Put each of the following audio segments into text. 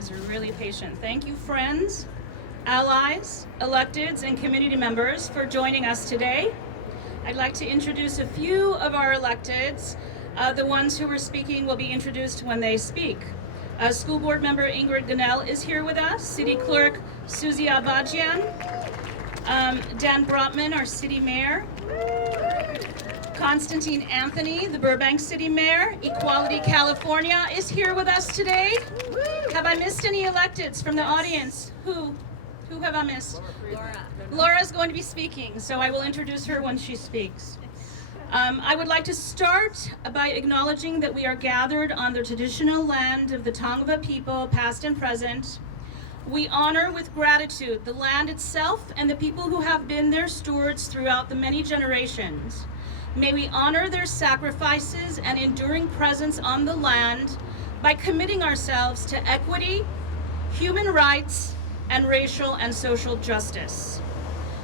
guys are really patient. Thank you, friends, allies, electeds, and community members for joining us today. I'd like to introduce a few of our electeds. The ones who are speaking will be introduced when they speak. School Board Member Ingrid Gunnell is here with us. City Clerk Susie Abajian. Dan Brotman, our City Mayor. Constantine Anthony, the Burbank City Mayor. Equality California is here with us today. Have I missed any electeds from the audience? Who have I missed? Laura's going to be speaking, so I will introduce her when she speaks. I would like to start by acknowledging that we are gathered on the traditional land of the Tongva people, past and present. We honor with gratitude the land itself and the people who have been their stewards throughout the many generations. May we honor their sacrifices and enduring presence on the land by committing ourselves to equity, human rights, and racial and social justice.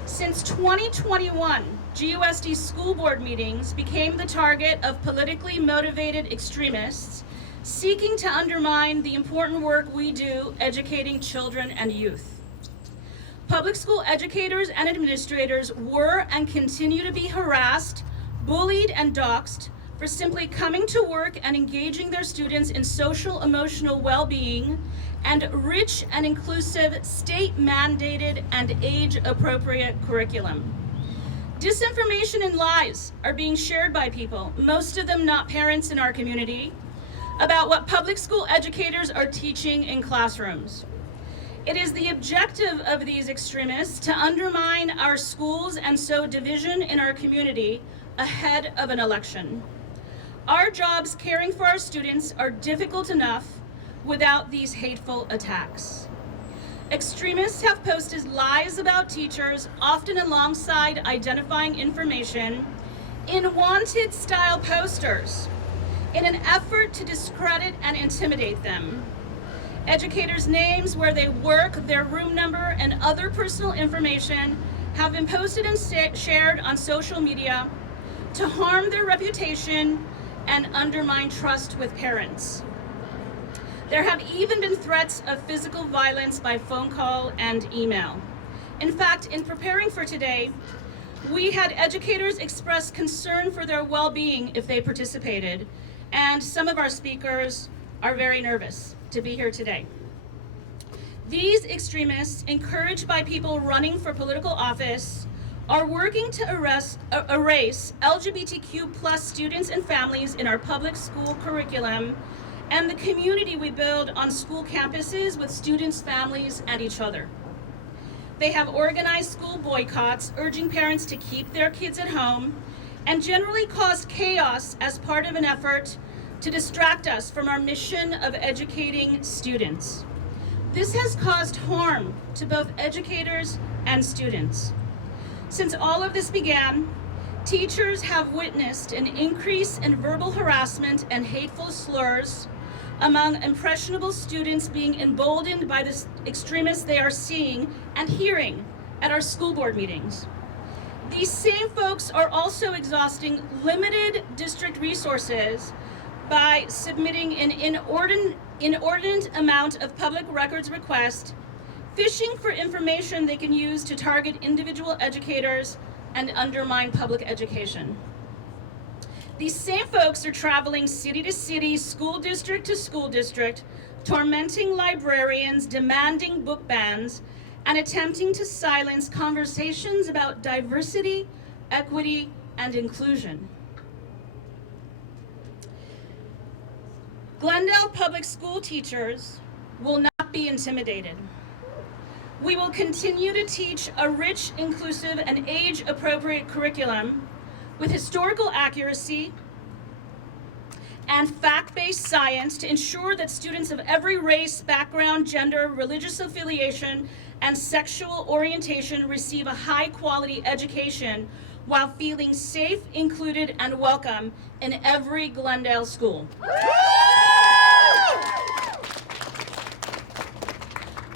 Since 2021, GUSD school board meetings became the target of politically motivated extremists seeking to undermine the important work we do educating children and youth. Public school educators and administrators were and continue to be harassed, bullied, and doxxed for simply coming to work and engaging their students in social emotional well-being and rich and inclusive state-mandated and age-appropriate curriculum. Disinformation and lies are being shared by people, most of them not parents in our community, about what public school educators are teaching in classrooms. It is the objective of these extremists to undermine our schools and sow division in our community ahead of an election. Our jobs caring for our students are difficult enough without these hateful attacks. Extremists have posted lies about teachers, often alongside identifying information, in wanted style posters in an effort to discredit and intimidate them. Educators' names, where they work, their room number, and other personal information have been posted and shared on social media to harm their reputation and undermine trust with parents. There have even been threats of physical violence by phone call and email. In fact, in preparing for today, we had educators express concern for their well-being if they participated, and some of our speakers are very nervous to be here today. These extremists, encouraged by people running for political office, are working to erase LGBTQ plus students and families in our public school curriculum and the community we build on school campuses with students, families, and each other. They have organized school boycotts, urging parents to keep their kids at home, and generally caused chaos as part of an effort to distract us from our mission of educating students. This has caused harm to both educators and students. Since all of this began, teachers have witnessed an increase in verbal harassment and hateful slurs among impressionable students being emboldened by the extremists they are seeing and hearing at our school board meetings. These same folks are also exhausting limited district resources by submitting an inordinate amount of public records requests, fishing for information they can use to target individual educators and undermine public education. These same folks are traveling city to city, school district to school district, tormenting librarians, demanding book bans, and attempting to silence conversations about diversity, equity, and inclusion. Glendale public school teachers will not be intimidated. We will continue to teach a rich, inclusive, and age-appropriate curriculum with historical accuracy and fact-based science to ensure that students of every race, background, gender, religious affiliation, and sexual orientation receive a high-quality education while feeling safe, included, and welcome in every Glendale school.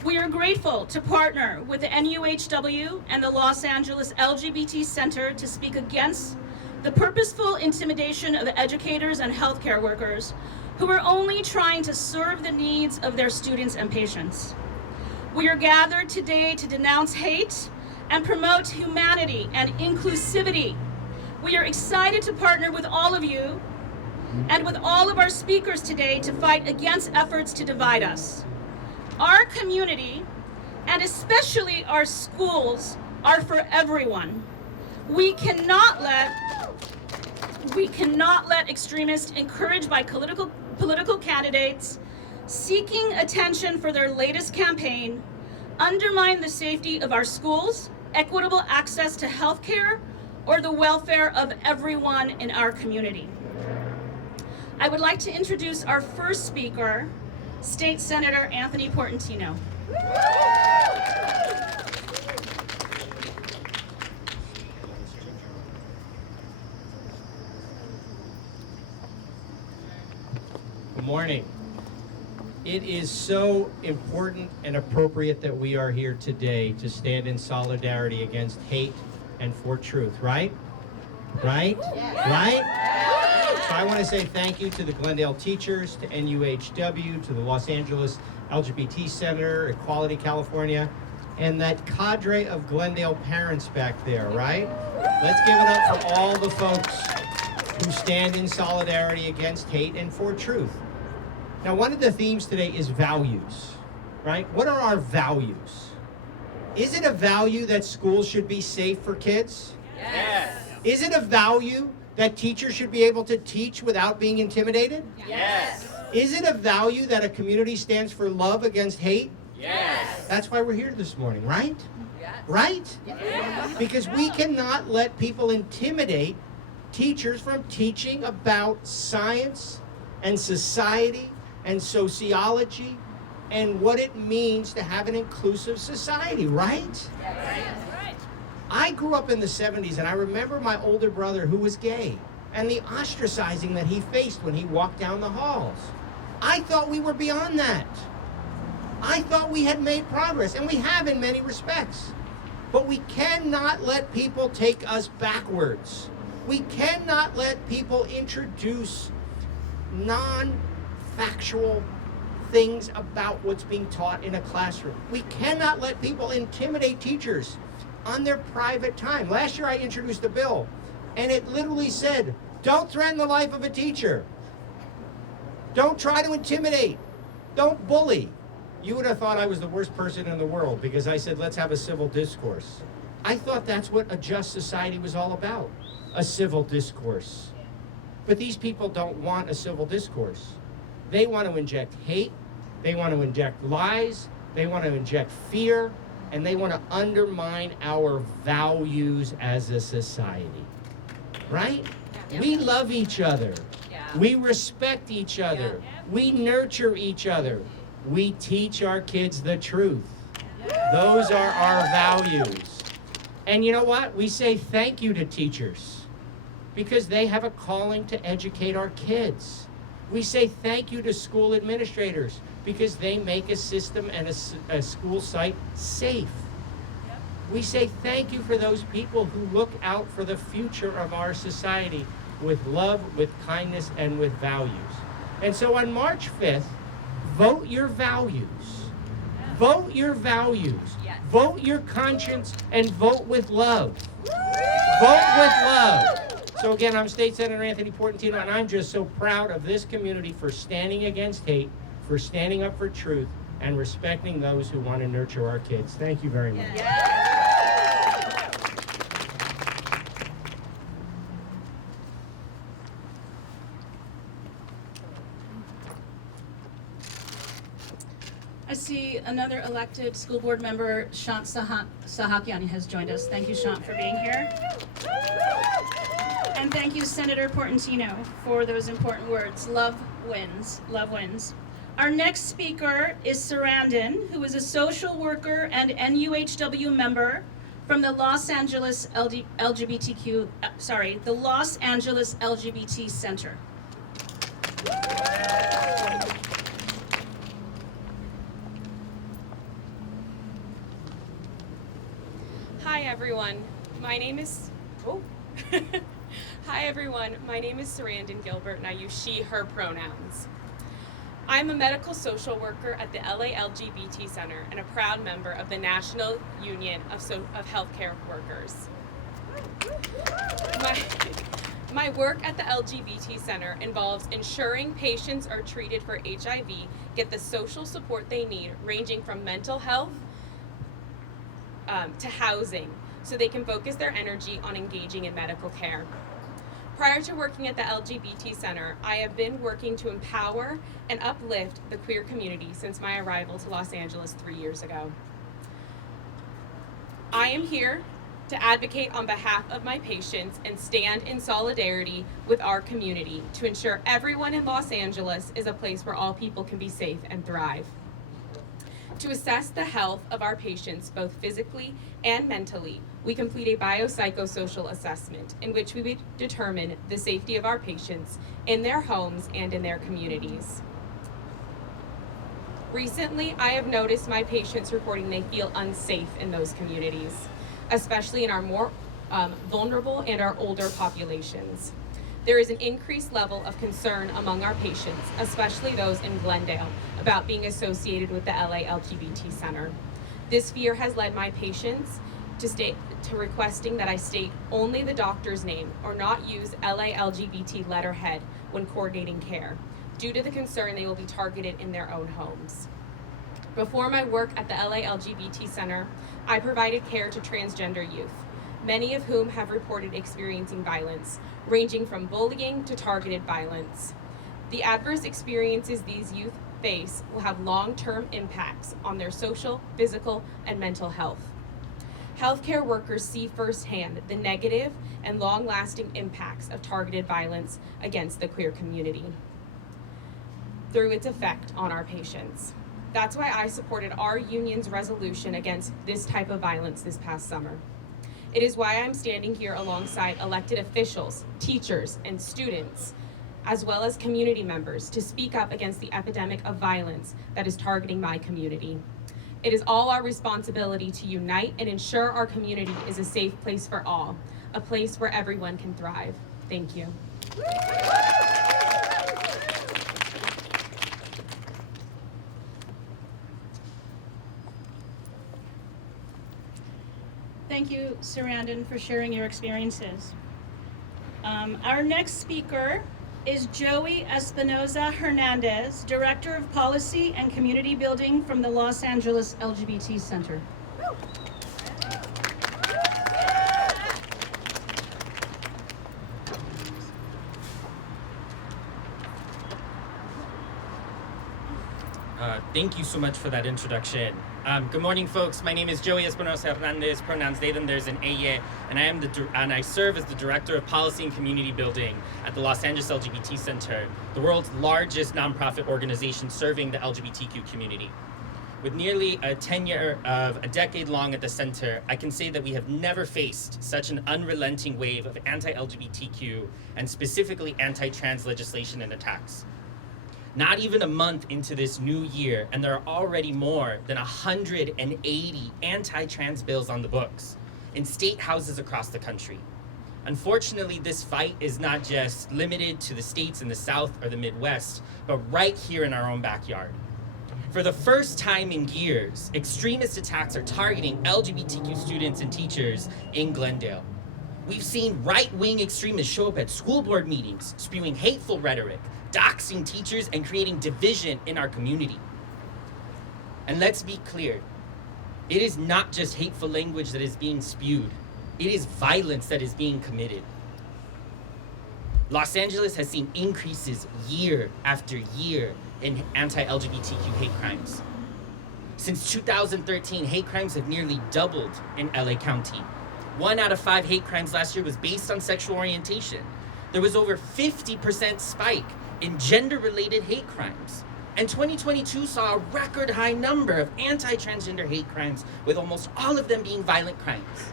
We are grateful to partner with the NUHW and the Los Angeles LGBT Center to speak against the purposeful intimidation of educators and healthcare workers who are only trying to serve the needs of their students and patients. We are gathered today to denounce hate and promote humanity and inclusivity. We are excited to partner with all of you and with all of our speakers today to fight against efforts to divide us. Our community, and especially our schools, are for everyone. We cannot let extremists encouraged by political candidates seeking attention for their latest campaign undermine the safety of our schools, equitable access to health care, or the welfare of everyone in our community. I would like to introduce our first speaker, State Senator Anthony Portantino. Good morning. It is so important and appropriate that we are here today to stand in solidarity against hate and for truth, right? Right? Right? So I want to say thank you to the Glendale Teachers, to NUHW, to the Los Angeles LGBT Center, Equality California, and that cadre of Glendale parents back there, right? Let's give it up for all the folks who stand in solidarity against hate and for truth. Now, one of the themes today is values, right? What are our values? Is it a value that schools should be safe for kids? Yes. Is it a value that teachers should be able to teach without being intimidated? Yes. Is it a value that a community stands for love against hate? Yes. That's why we're here this morning, right? Yes. Right? Yes. Because we cannot let people intimidate teachers from teaching about science and society and sociology and what it means to have an inclusive society, right? Yes. I grew up in the 70s, and I remember my older brother who was gay and the ostracizing that he faced when he walked down the halls. I thought we were beyond that. I thought we had made progress, and we have in many respects. But we cannot let people take us backwards. We cannot let people introduce non-factual things about what's being taught in a classroom. We cannot let people intimidate teachers on their private time. Last year I introduced a bill, and it literally said, don't threaten the life of a teacher. Don't try to intimidate. Don't bully. You would have thought I was the worst person in the world because I said, let's have a civil discourse. I thought that's what a just society was all about, a civil discourse. But these people don't want a civil discourse. They want to inject hate, they want to inject lies, they want to inject fear, and they want to undermine our values as a society. Right? Yeah. We love each other. Yeah. We respect each other. Yeah. We nurture each other. We teach our kids the truth. Those are our values. And you know what? We say thank you to teachers because they have a calling to educate our kids. We say thank you to school administrators because they make a system and a school site safe. We say thank you for those people who look out for the future of our society with love, with kindness, and with values. And so on March 5th, vote your values. Vote your values. Yes. Vote your conscience and vote with love. Vote with love. So again, I'm State Senator Anthony Portantino, and I'm just so proud of this community for standing against hate, for standing up for truth, and respecting those who want to nurture our kids. Thank you very much. I see another elected school board member, Shant Sahakian, has joined us. Thank you, Shant, for being here. And thank you, Senator Portantino, for those important words. Love wins. Love wins. Our next speaker is Sarandon, who is a social worker and NUHW member from the Los Angeles LGBT Center. Hi everyone, my name is Sarandon Gilbert, and I use she, her pronouns. I'm a medical social worker at the LA LGBT Center and a proud member of the National Union of Healthcare Workers. My work at the LGBT Center involves ensuring patients are treated for HIV get the social support they need, ranging from mental health to housing, so they can focus their energy on engaging in medical care. Prior to working at the LGBT Center, I have been working to empower and uplift the queer community since my arrival to Los Angeles 3 years ago. I am here to advocate on behalf of my patients and stand in solidarity with our community to ensure everyone in Los Angeles is a place where all people can be safe and thrive. To assess the health of our patients, both physically and mentally, we complete a biopsychosocial assessment in which we determine the safety of our patients in their homes and in their communities. Recently, I have noticed my patients reporting they feel unsafe in those communities, especially in our more vulnerable and our older populations. There is an increased level of concern among our patients, especially those in Glendale, about being associated with the LA LGBT Center. This fear has led my patients to requesting that I state only the doctor's name or not use LA LGBT letterhead when coordinating care, due to the concern they will be targeted in their own homes. Before my work at the LA LGBT Center, I provided care to transgender youth, many of whom have reported experiencing violence, ranging from bullying to targeted violence. The adverse experiences these youth face will have long-term impacts on their social, physical, and mental health. Healthcare workers see firsthand the negative and long-lasting impacts of targeted violence against the queer community through its effect on our patients. That's why I supported our union's resolution against this type of violence this past summer. It is why I'm standing here alongside elected officials, teachers, and students, as well as community members, to speak up against the epidemic of violence that is targeting my community. It is all our responsibility to unite and ensure our community is a safe place for all, a place where everyone can thrive. Thank you. Thank you, Sarandon, for sharing your experiences. Our next speaker is Joey Espinoza Hernandez, Director of Policy and Community Building from the Los Angeles LGBT Center. Thank you so much for that introduction. Good morning, folks. My name is Joey Espinoza Hernandez, pronouns they, them, there's an ella, and I serve as the Director of Policy and Community Building at the Los Angeles LGBT Center, the world's largest nonprofit organization serving the LGBTQ community. With nearly a tenure of a decade long at the center, I can say that we have never faced such an unrelenting wave of anti-LGBTQ and specifically anti-trans legislation and attacks. Not even a month into this new year, and there are already more than 180 anti-trans bills on the books in state houses across the country. Unfortunately, this fight is not just limited to the states in the South or the Midwest, but right here in our own backyard. For the first time in years, extremist attacks are targeting LGBTQ students and teachers in Glendale. We've seen right-wing extremists show up at school board meetings, spewing hateful rhetoric, doxing teachers, and creating division in our community. And let's be clear, it is not just hateful language that is being spewed, it is violence that is being committed. Los Angeles has seen increases year after year in anti-LGBTQ hate crimes. Since 2013, hate crimes have nearly doubled in LA County. 1 out of 5 hate crimes last year was based on sexual orientation. There was over 50% spike in gender-related hate crimes. And 2022 saw a record high number of anti-transgender hate crimes, with almost all of them being violent crimes.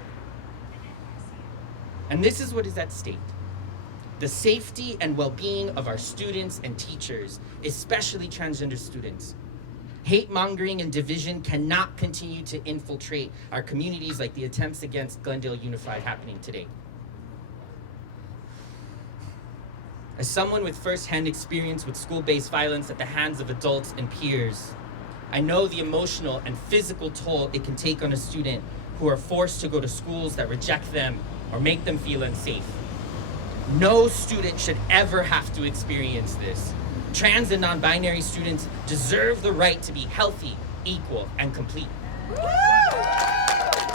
And this is what is at stake: the safety and well-being of our students and teachers, especially transgender students. Hate mongering and division cannot continue to infiltrate our communities like the attempts against Glendale Unified happening today. As someone with first-hand experience with school-based violence at the hands of adults and peers, I know the emotional and physical toll it can take on a student who are forced to go to schools that reject them or make them feel unsafe. No student should ever have to experience this. Trans and non-binary students deserve the right to be healthy, equal, and complete.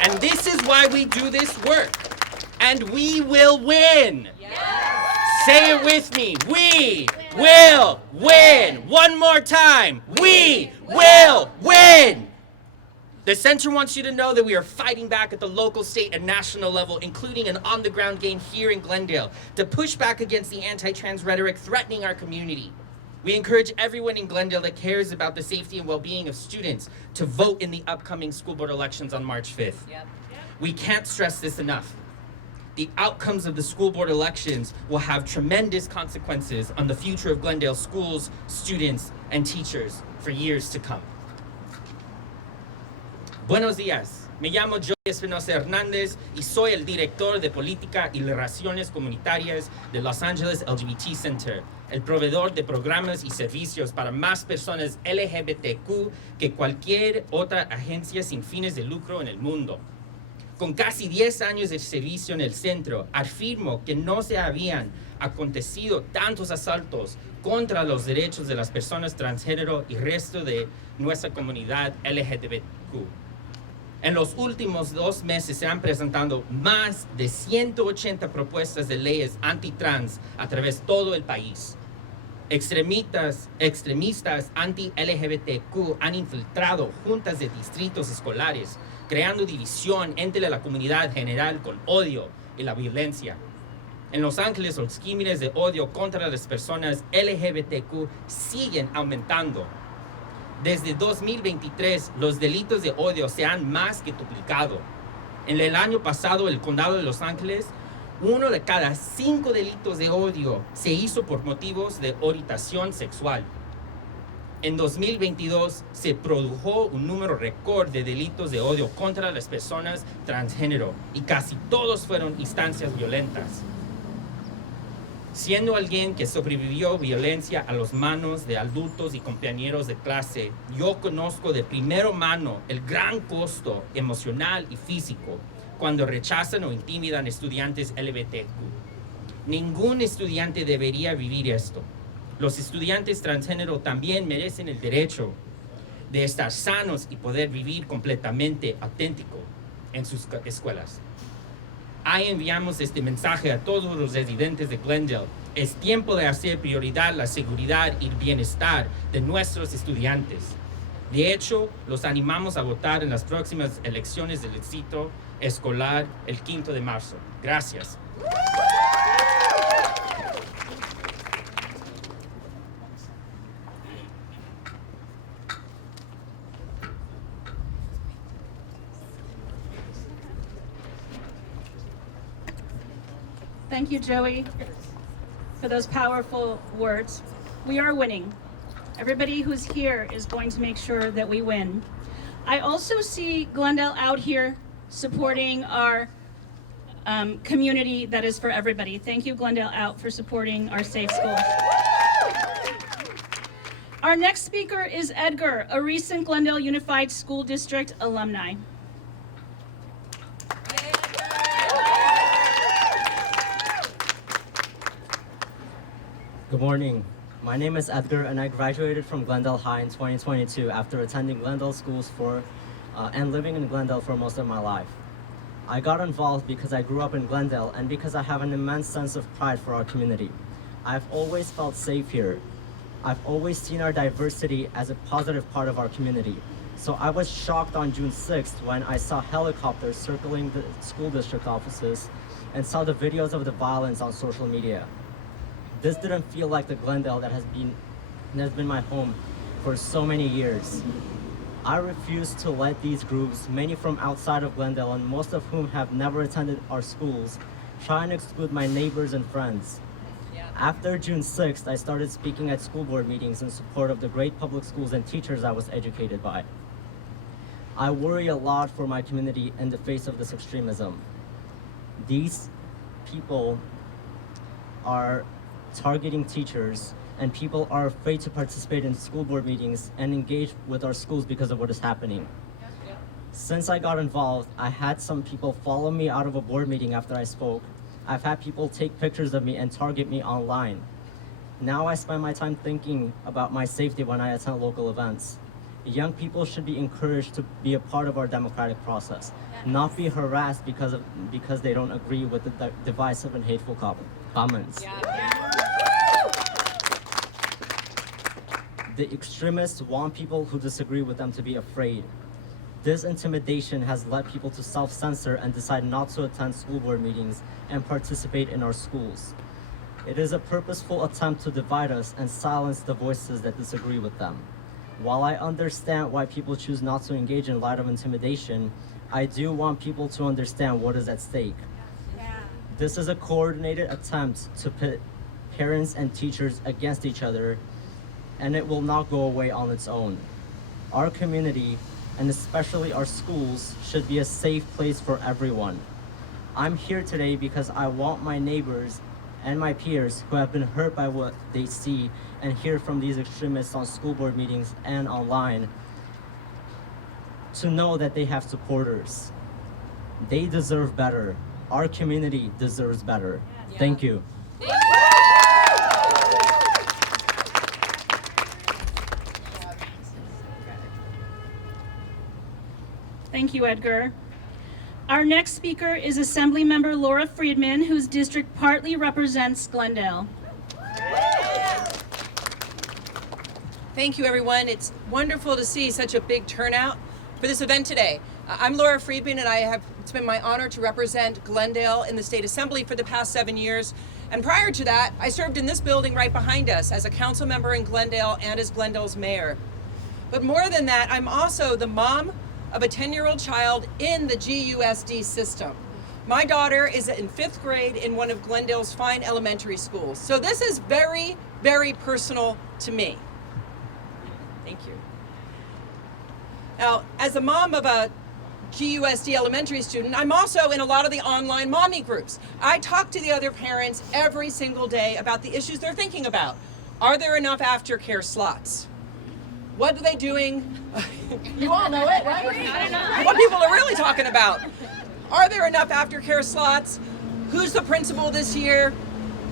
And this is why we do this work. And we will win. Yes. Say it with me. We will win. One more time. We will win. The center wants you to know that we are fighting back at the local, state, and national level, including an on-the-ground game here in Glendale, to push back against the anti-trans rhetoric threatening our community. We encourage everyone in Glendale that cares about the safety and well-being of students to vote in the upcoming school board elections on March 5th. We can't stress this enough. The outcomes of the school board elections will have tremendous consequences on the future of Glendale schools, students, and teachers for years to come. Buenos días, me llamo Joey Espinosa Hernández y soy el director de Política y Relaciones Comunitarias de Los Angeles LGBT Center, el proveedor de programas y servicios para más personas LGBTQ que cualquier otra agencia sin fines de lucro en el mundo. Con casi 10 años de servicio en el centro, afirmo que no se habían acontecido tantos asaltos contra los derechos de las personas transgénero y resto de nuestra comunidad LGBTQ. En los últimos 2 meses se han presentado más de 180 propuestas de leyes antitrans a través de todo el país. Extremistas anti-LGBTQ han infiltrado juntas de distritos escolares, creando división entre la comunidad general con odio y la violencia. En Los Ángeles, los crímenes de odio contra las personas LGBTQ siguen aumentando. Desde 2023, los delitos de odio se han más que duplicado. En el año pasado, el condado de Los Ángeles, 1 de cada 5 delitos de odio se hizo por motivos de orientación sexual. En 2022, se produjo un número récord de delitos de odio contra las personas transgénero y casi todos fueron instancias violentas. Siendo alguien que sobrevivió violencia a las manos de adultos y compañeros de clase, yo conozco de primera mano el gran costo emocional y físico cuando rechazan o intimidan estudiantes LGBTQ. Ningún estudiante debería vivir esto. Los estudiantes transgénero también merecen el derecho de estar sanos y poder vivir completamente auténtico en sus escuelas. Ahí enviamos este mensaje a todos los residentes de Glendale. Es tiempo de hacer prioridad la seguridad y el bienestar de nuestros estudiantes. De hecho, los animamos a votar en las próximas elecciones del distrito escolar el 5 de marzo. Gracias. Thank you, Joey, for those powerful words. We are winning. Everybody who's here is going to make sure that we win. I also see Glendale out here supporting our community that is for everybody. Thank you, Glendale Out, for supporting our safe schools. Our next speaker is Edgar, a recent Glendale Unified School District alumni. Good morning. My name is Edgar, and I graduated from Glendale High in 2022 after attending Glendale schools and living in Glendale for most of my life. I got involved because I grew up in Glendale and because I have an immense sense of pride for our community. I've always felt safe here. I've always seen our diversity as a positive part of our community. So I was shocked on June 6th when I saw helicopters circling the school district offices and saw the videos of the violence on social media. This didn't feel like the Glendale that has been my home for so many years. I refuse to let these groups, many from outside of Glendale and most of whom have never attended our schools, try and exclude my neighbors and friends. After June 6th, I started speaking at school board meetings in support of the great public schools and teachers I was educated by. I worry a lot for my community in the face of this extremism. These people are targeting teachers, and people are afraid to participate in school board meetings and engage with our schools because of what is happening. Since I got involved, I had some people follow me out of a board meeting after I spoke. I've had people take pictures of me and target me online. Now I spend my time thinking about my safety when I attend local events. Young people should be encouraged to be a part of our democratic process, not be harassed because they don't agree with the divisive and hateful comments. The extremists want people who disagree with them to be afraid. This intimidation has led people to self-censor and decide not to attend school board meetings and participate in our schools. It is a purposeful attempt to divide us and silence the voices that disagree with them. While I understand why people choose not to engage in light of intimidation, I do want people to understand what is at stake. This is a coordinated attempt to pit parents and teachers against each other, and it will not go away on its own. Our community, and especially our schools, should be a safe place for everyone. I'm here today because I want my neighbors and my peers who have been hurt by what they see and hear from these extremists on school board meetings and online to know that they have supporters. They deserve better. Our community deserves better. Thank you. Thank you, Edgar. Our next speaker is Assemblymember Laura Friedman, whose district partly represents Glendale. Thank you, everyone. It's wonderful to see such a big turnout for this event today. I'm Laura Friedman, and it's been my honor to represent Glendale in the State Assembly for the past 7 years. And prior to that, I served in this building right behind us as a council member in Glendale and as Glendale's mayor. But more than that, I'm also the mom of a 10-year-old child in the GUSD system. My daughter is in 5th grade in one of Glendale's fine elementary schools. So this is very, very personal to me. Thank you. Now, as a mom of a GUSD elementary student, I'm also in a lot of the online mommy groups. I talk to the other parents every single day about the issues they're thinking about. Are there enough aftercare slots? What are they doing? You all know it, right? What people are really talking about. Are there enough aftercare slots? Who's the principal this year?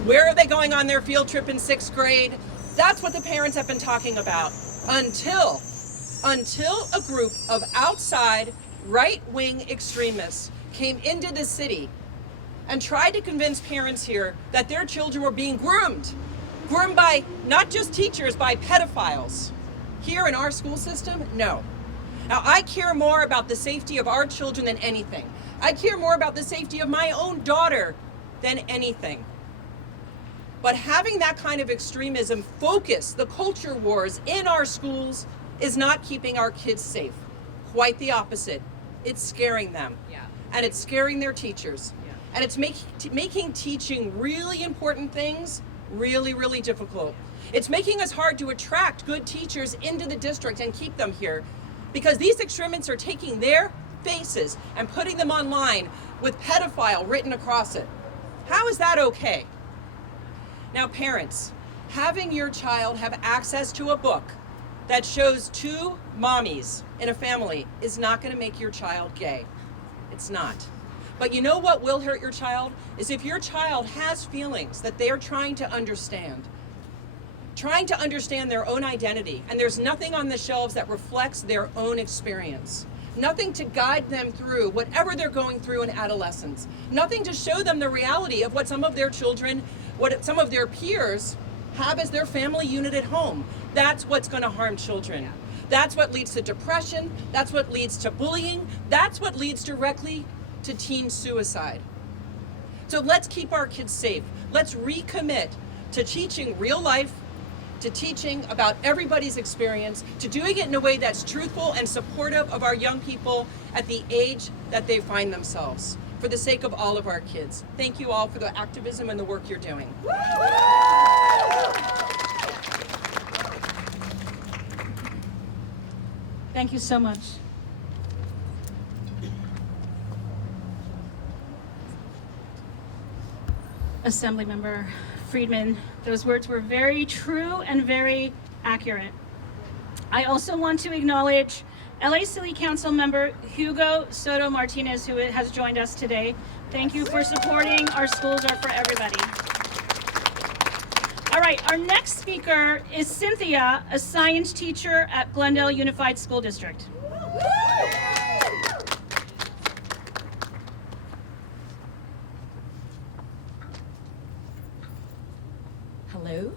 Where are they going on their field trip in 6th grade? That's what the parents have been talking about until a group of outside right-wing extremists came into the city and tried to convince parents here that their children were being groomed by not just teachers, by pedophiles. Here in our school system, no. Now, I care more about the safety of our children than anything. I care more about the safety of my own daughter than anything. But having that kind of extremism focus the culture wars in our schools is not keeping our kids safe. Quite the opposite. It's scaring them. And it's scaring their teachers. And it's making teaching really important things really, really difficult. It's making us hard to attract good teachers into the district and keep them here, because these extremists are taking their faces and putting them online with pedophile written across it. How is that okay? Now, parents, having your child have access to a book that shows 2 mommies in a family is not going to make your child gay. It's not. But you know what will hurt your child? Is if your child has feelings that they are trying to understand their own identity, and there's nothing on the shelves that reflects their own experience. Nothing to guide them through whatever they're going through in adolescence. Nothing to show them the reality of what some of their children, what some of their peers have as their family unit at home. That's what's going to harm children. That's what leads to depression. That's what leads to bullying. That's what leads directly to teen suicide. So let's keep our kids safe. Let's recommit to teaching real life, to teaching about everybody's experience, to doing it in a way that's truthful and supportive of our young people at the age that they find themselves, for the sake of all of our kids. Thank you all for the activism and the work you're doing. Thank you so much. Assemblymember Friedman. Those words were very true and very accurate. I also want to acknowledge LA City Council member Hugo Soto Martinez, who has joined us today. Thank you for supporting Our Schools Are For Everybody. All right, our next speaker is Cynthia, a science teacher at Glendale Unified School District. Hello.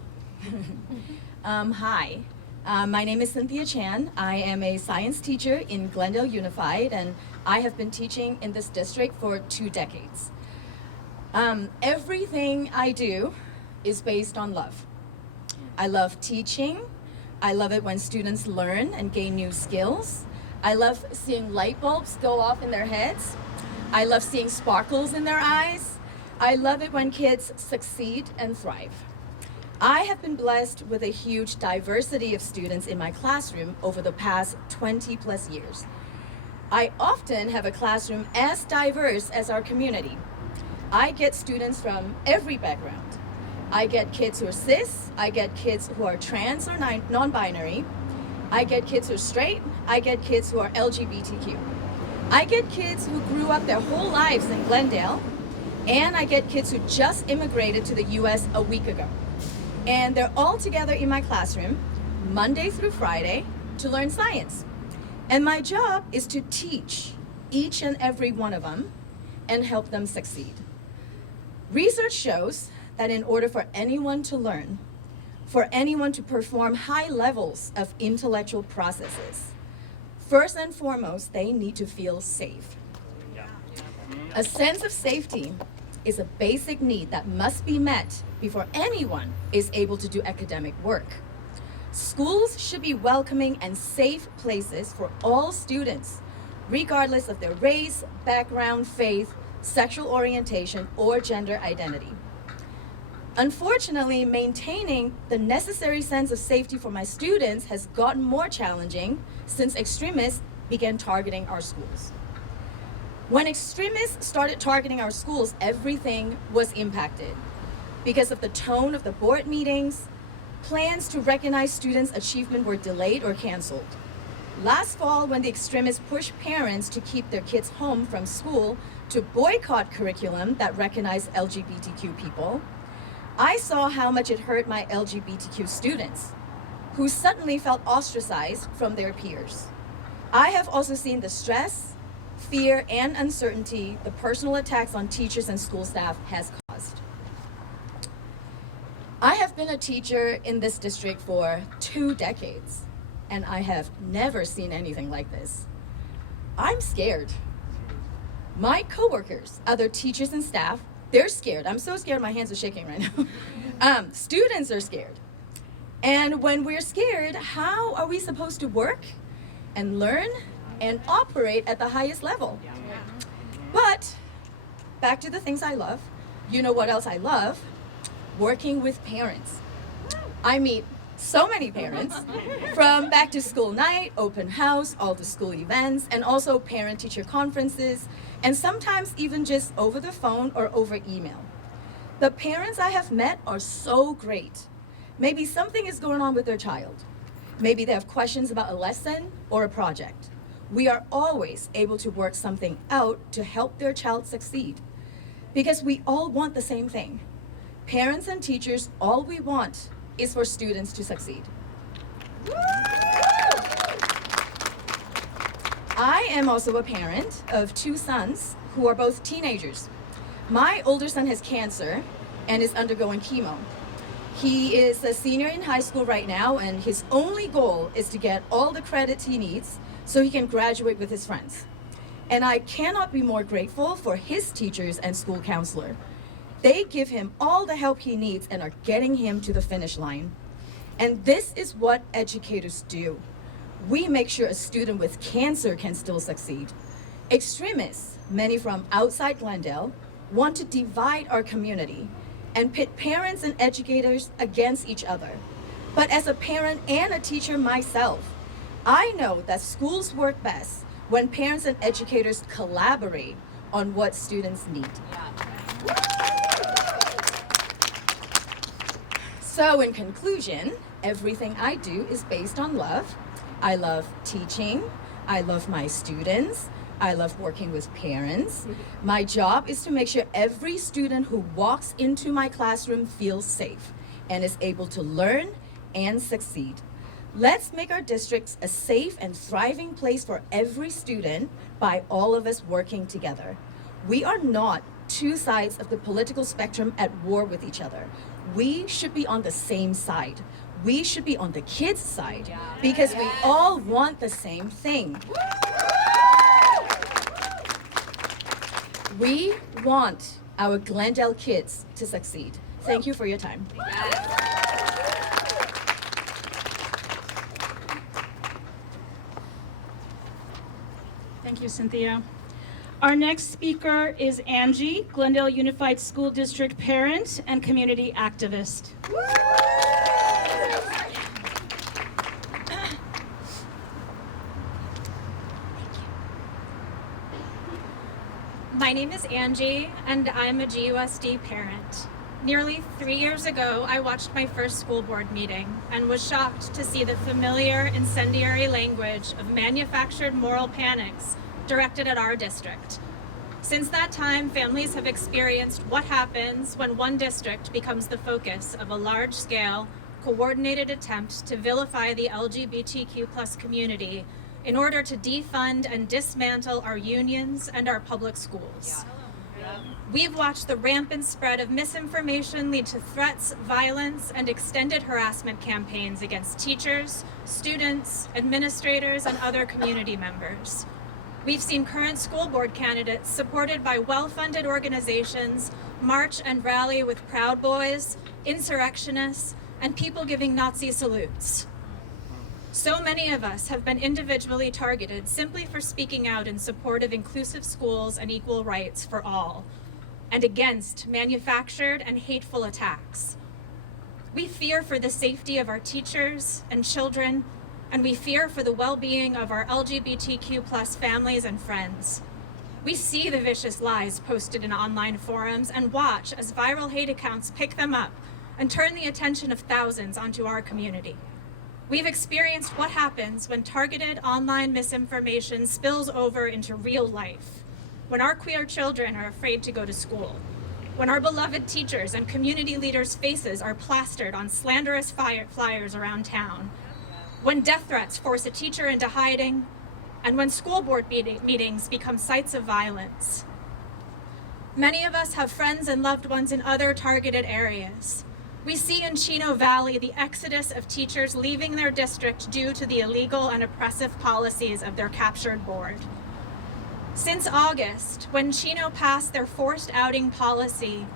Hi. My name is Cynthia Chan. I am a science teacher in Glendale Unified, and I have been teaching in this district for 2 decades. Everything I do is based on love. I love teaching. I love it when students learn and gain new skills. I love seeing light bulbs go off in their heads. I love seeing sparkles in their eyes. I love it when kids succeed and thrive. I have been blessed with a huge diversity of students in my classroom over the past 20 plus years. I often have a classroom as diverse as our community. I get students from every background. I get kids who are cis, I get kids who are trans or non-binary, I get kids who are straight, I get kids who are LGBTQ. I get kids who grew up their whole lives in Glendale, and I get kids who just immigrated to the US a week ago. And they're all together in my classroom, Monday through Friday, to learn science. And my job is to teach each and every one of them and help them succeed. Research shows that in order for anyone to learn, for anyone to perform high levels of intellectual processes, first and foremost, they need to feel safe. A sense of safety is a basic need that must be met before anyone is able to do academic work. Schools should be welcoming and safe places for all students, regardless of their race, background, faith, sexual orientation, or gender identity. Unfortunately, maintaining the necessary sense of safety for my students has gotten more challenging since extremists began targeting our schools. When extremists started targeting our schools, everything was impacted. Because of the tone of the board meetings, plans to recognize students' achievement were delayed or canceled. Last fall, when the extremists pushed parents to keep their kids home from school to boycott curriculum that recognized LGBTQ people, I saw how much it hurt my LGBTQ students, who suddenly felt ostracized from their peers. I have also seen the stress, fear, and uncertainty the personal attacks on teachers and school staff has caused. I have been a teacher in this district for 2 decades, and I have never seen anything like this. I'm scared. My coworkers, other teachers and staff, they're scared. I'm so scared my hands are shaking right now. Students are scared. And when we're scared, how are we supposed to work and learn and operate at the highest level? But back to the things I love. You know what else I love? Working with parents. I meet so many parents from back to school night, open house, all the school events, and also parent-teacher conferences, and sometimes even just over the phone or over email. The parents I have met are so great. Maybe something is going on with their child. Maybe they have questions about a lesson or a project. We are always able to work something out to help their child succeed, because we all want the same thing. Parents and teachers, all we want is for students to succeed. I am also a parent of 2 sons who are both teenagers. My older son has cancer and is undergoing chemo. He is a senior in high school right now, and his only goal is to get all the credits he needs so he can graduate with his friends. And I cannot be more grateful for his teachers and school counselor. They give him all the help he needs and are getting him to the finish line. And this is what educators do. We make sure a student with cancer can still succeed. Extremists, many from outside Glendale, want to divide our community and pit parents and educators against each other. But as a parent and a teacher myself, I know that schools work best when parents and educators collaborate on what students need. So in conclusion, everything I do is based on love. I love teaching. I love my students. I love working with parents. My job is to make sure every student who walks into my classroom feels safe and is able to learn and succeed. Let's make our districts a safe and thriving place for every student by all of us working together. We are not two sides of the political spectrum at war with each other. We should be on the same side. We should be on the kids' side because we all want the same thing. We want our Glendale kids to succeed. Thank you for your time. Thank you, Cynthia. Our next speaker is Angie, Glendale Unified School District parent and community activist. My name is Angie, and I'm a GUSD parent. Nearly 3 years ago, I watched my first school board meeting and was shocked to see the familiar incendiary language of manufactured moral panics directed at our district. Since that time, families have experienced what happens when one district becomes the focus of a large-scale, coordinated attempt to vilify the LGBTQ+ community in order to defund and dismantle our unions and our public schools. We've watched the rampant spread of misinformation lead to threats, violence, and extended harassment campaigns against teachers, students, administrators, and other community members. We've seen current school board candidates supported by well-funded organizations march and rally with Proud Boys, insurrectionists, and people giving Nazi salutes. So many of us have been individually targeted simply for speaking out in support of inclusive schools and equal rights for all, and against manufactured and hateful attacks. We fear for the safety of our teachers and children, and we fear for the well-being of our LGBTQ+ families and friends. We see the vicious lies posted in online forums and watch as viral hate accounts pick them up and turn the attention of thousands onto our community. We've experienced what happens when targeted online misinformation spills over into real life, when our queer children are afraid to go to school, when our beloved teachers and community leaders' faces are plastered on slanderous flyers around town, when death threats force a teacher into hiding, and when school board meetings become sites of violence. Many of us have friends and loved ones in other targeted areas. We see in Chino Valley the exodus of teachers leaving their district due to the illegal and oppressive policies of their captured board. Since August, when Chino passed their forced outing policy,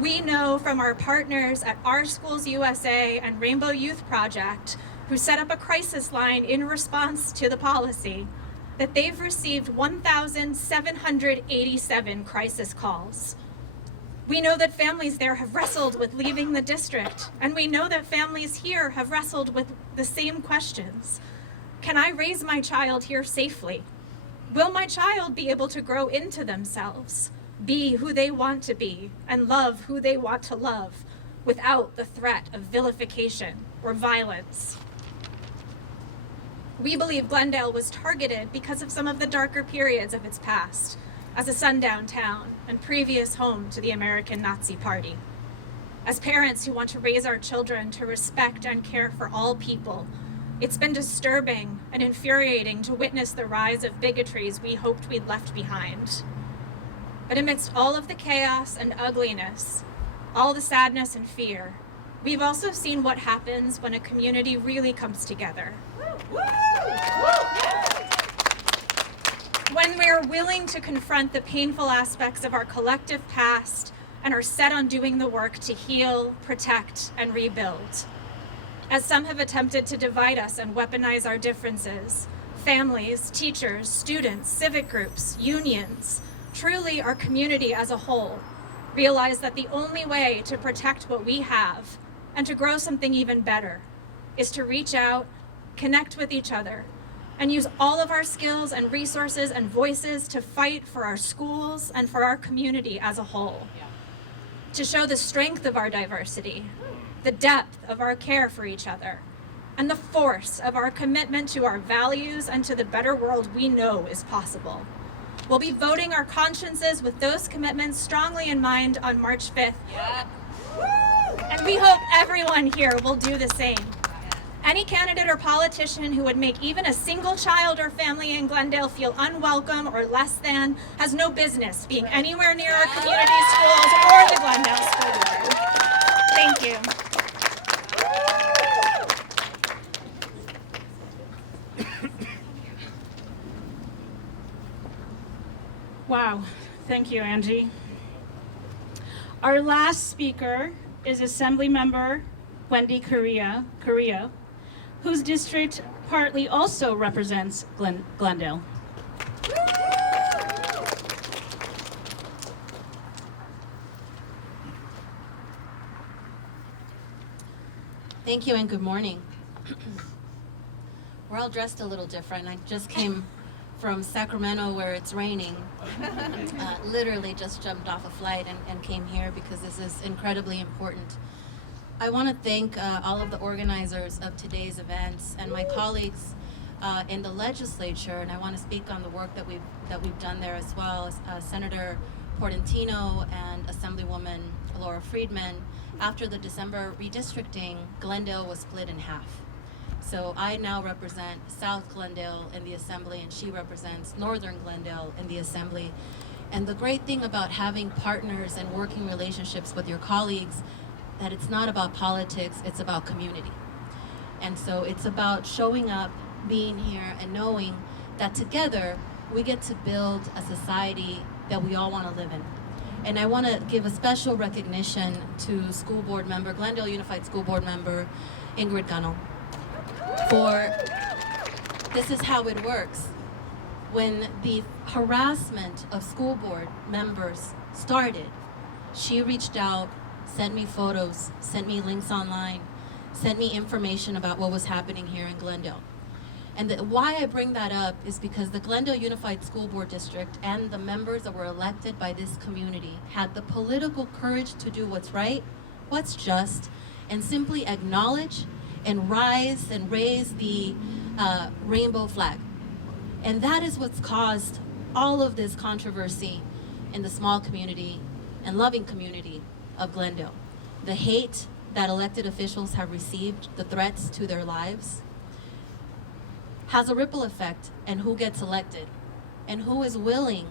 we know from our partners at Our Schools USA and Rainbow Youth Project, who set up a crisis line in response to the policy, that they've received 1,787 crisis calls. We know that families there have wrestled with leaving the district, and we know that families here have wrestled with the same questions. Can I raise my child here safely? Will my child be able to grow into themselves, be who they want to be, and love who they want to love, without the threat of vilification or violence? We believe Glendale was targeted because of some of the darker periods of its past, as a sundown town and previous home to the American Nazi Party. As parents who want to raise our children to respect and care for all people, it's been disturbing and infuriating to witness the rise of bigotries we hoped we'd left behind. But amidst all of the chaos and ugliness, all the sadness and fear, we've also seen what happens when a community really comes together. When we are willing to confront the painful aspects of our collective past and are set on doing the work to heal, protect, and rebuild. As some have attempted to divide us and weaponize our differences, families, teachers, students, civic groups, unions, truly our community as a whole, realize that the only way to protect what we have and to grow something even better is to reach out, connect with each other, and use all of our skills and resources and voices to fight for our schools and for our community as a whole. To show the strength of our diversity, the depth of our care for each other, and the force of our commitment to our values and to the better world we know is possible. We'll be voting our consciences with those commitments strongly in mind on March 5th. And we hope everyone here will do the same. Any candidate or politician who would make even a single child or family in Glendale feel unwelcome or less than has no business being anywhere near our community schools or the Glendale School Board. Thank you. Wow, thank you, Angie. Our last speaker is Assemblymember Wendy Correa, whose district partly also represents Glendale. Thank you and good morning. We're all dressed a little different. I just came from Sacramento where it's raining. Literally just jumped off a flight and came here because this is incredibly important. I want to thank all of the organizers of today's events and my colleagues in the legislature, and I want to speak on the work that we've done there as well as Senator Portantino and Assemblywoman Laura Friedman. After the December redistricting, Glendale was split in half. So I now represent South Glendale in the Assembly, and she represents Northern Glendale in the Assembly. And the great thing about having partners and working relationships with your colleagues, that it's not about politics, it's about community. And so it's about showing up, being here, and knowing that together we get to build a society that we all want to live in. And I want to give a special recognition to school board member, Glendale Unified School Board member, Ingrid Gano. For this is how it works. When the harassment of school board members started, she reached out, sent me photos, sent me links online, sent me information about what was happening here in Glendale. And why I bring that up is because the Glendale Unified School Board District and the members that were elected by this community had the political courage to do what's right, what's just, and simply acknowledge and rise and raise the rainbow flag. And that is what's caused all of this controversy in the small community and loving community of Glendale. The hate that elected officials have received, the threats to their lives, has a ripple effect in who gets elected and who is willing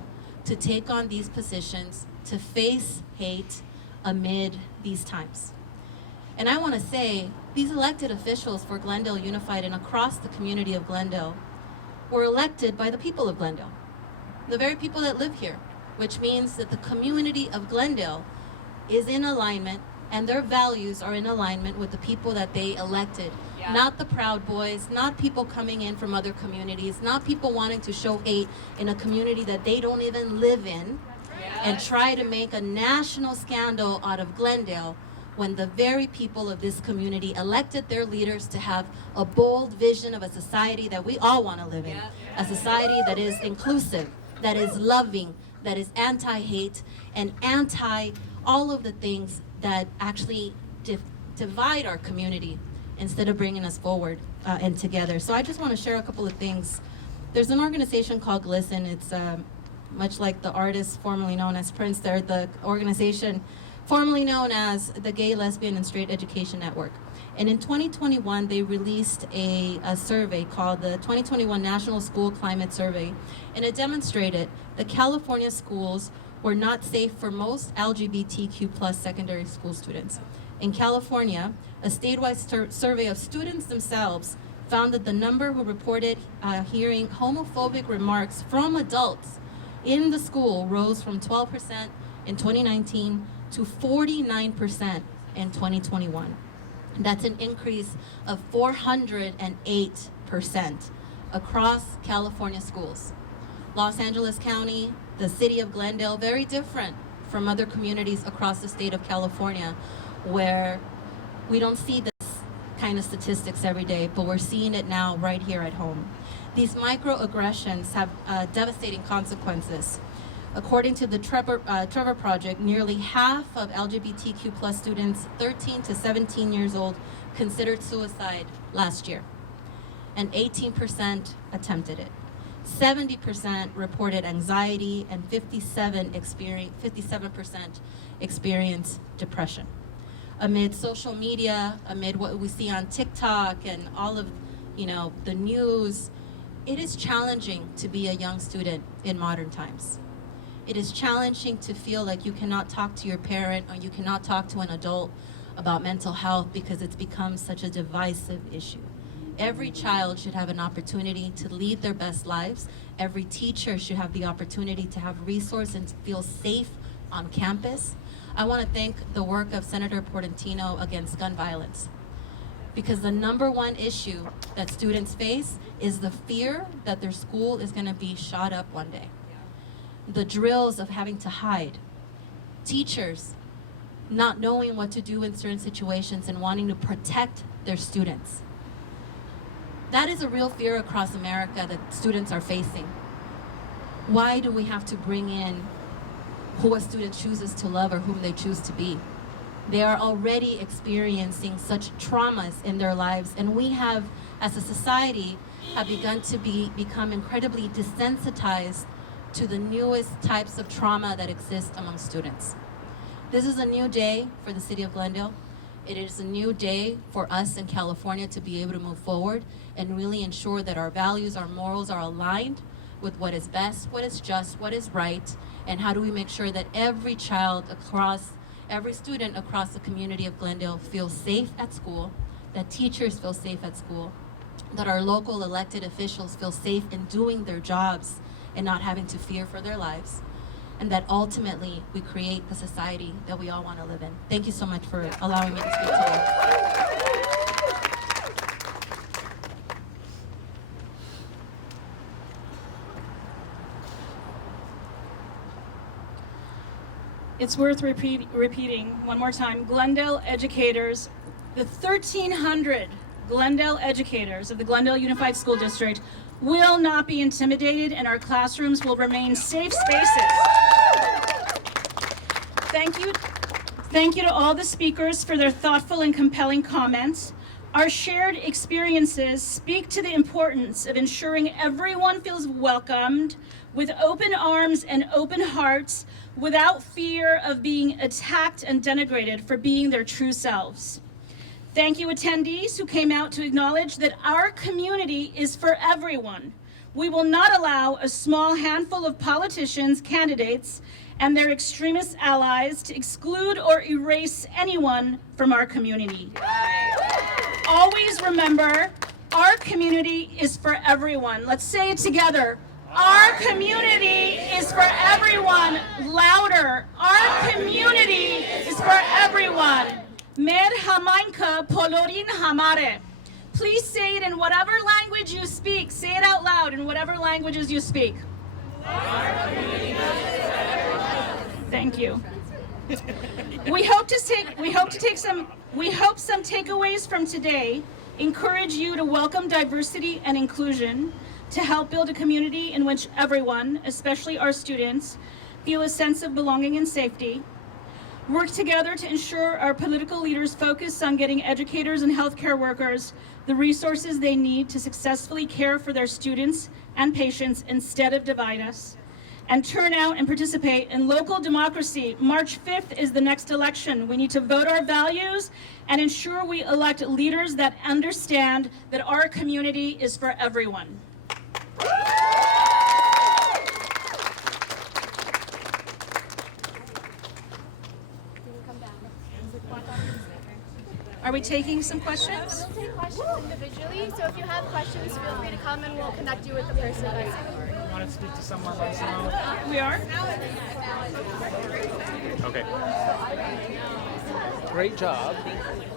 to take on these positions to face hate amid these times. And I want to say, these elected officials for Glendale Unified and across the community of Glendale were elected by the people of Glendale, the very people that live here, which means that the community of Glendale is in alignment and their values are in alignment with the people that they elected. Yeah. Not the Proud Boys, not people coming in from other communities, not people wanting to show hate in a community that they don't even live in, and try to make a national scandal out of Glendale when the very people of this community elected their leaders to have a bold vision of a society that we all want to live in. A society that is inclusive, that is loving, that is anti-hate, and anti all of the things that actually divide our community instead of bringing us forward and together. So I just want to share a couple of things. There's an organization called GLSEN. It's much like the artist formerly known as Prince. They're the organization formerly known as the Gay, Lesbian, and Straight Education Network. And in 2021, they released a survey called the 2021 National School Climate Survey, and it demonstrated that California schools were not safe for most LGBTQ plus secondary school students. In California, a statewide survey of students themselves found that the number who reported hearing homophobic remarks from adults in the school rose from 12% in 2019 to 49% in 2021. That's an increase of 408% across California schools. Los Angeles County, the city of Glendale, very different from other communities across the state of California, where we don't see this kind of statistics every day, but we're seeing it now right here at home. These microaggressions have devastating consequences. According to the Trevor Project, nearly half of LGBTQ plus students 13 to 17 years old considered suicide last year, and 18% attempted it. 70% reported anxiety, and 57% experienced depression. Amid social media, amid what we see on TikTok and all of, the news, it is challenging to be a young student in modern times. It is challenging to feel like you cannot talk to your parent or you cannot talk to an adult about mental health because it's become such a divisive issue. Every child should have an opportunity to lead their best lives. Every teacher should have the opportunity to have resources and feel safe on campus. I want to thank the work of Senator Portantino against gun violence, because the number one issue that students face is the fear that their school is going to be shot up one day. The drills of having to hide, teachers not knowing what to do in certain situations and wanting to protect their students. That is a real fear across America that students are facing. Why do we have to bring in who a student chooses to love or whom they choose to be? They are already experiencing such traumas in their lives, and we have, as a society, have begun to become incredibly desensitized to the newest types of trauma that exist among students. This is a new day for the city of Glendale. It is a new day for us in California to be able to move forward and really ensure that our values, our morals are aligned with what is best, what is just, what is right, and how do we make sure that every child every student across the community of Glendale feels safe at school, that teachers feel safe at school, that our local elected officials feel safe in doing their jobs and not having to fear for their lives, and that ultimately we create the society that we all want to live in. Thank you so much for allowing me to speak today. It's worth repeating one more time. Glendale educators, the 1,300 Glendale educators of the Glendale Unified School District will not be intimidated, and our classrooms will remain safe spaces. Thank you to all the speakers for their thoughtful and compelling comments. Our shared experiences speak to the importance of ensuring everyone feels welcomed with open arms and open hearts, without fear of being attacked and denigrated for being their true selves. Thank you, attendees who came out to acknowledge that our community is for everyone. We will not allow a small handful of politicians, candidates, and their extremist allies to exclude or erase anyone from our community. Always remember, our community is for everyone. Let's say it together. Our community is for everyone. Louder. Our community is for everyone. Mer hamainka polorin hamare. Please say it in whatever language you speak. Say it out loud in whatever languages you speak. Our community is for everyone. Thank you. We hope some takeaways from today encourage you to welcome diversity and inclusion, to help build a community in which everyone, especially our students, feel a sense of belonging and safety. Work together to ensure our political leaders focus on getting educators and healthcare workers the resources they need to successfully care for their students and patients instead of divide us. And turn out and participate in local democracy. March 5th is the next election. We need to vote our values and ensure we elect leaders that understand that our community is for everyone. Are we taking some questions? We'll take questions individually, so if you have questions, feel free to come and we'll connect you with the person. You want to speak to someone right now? We are? Okay. Great job.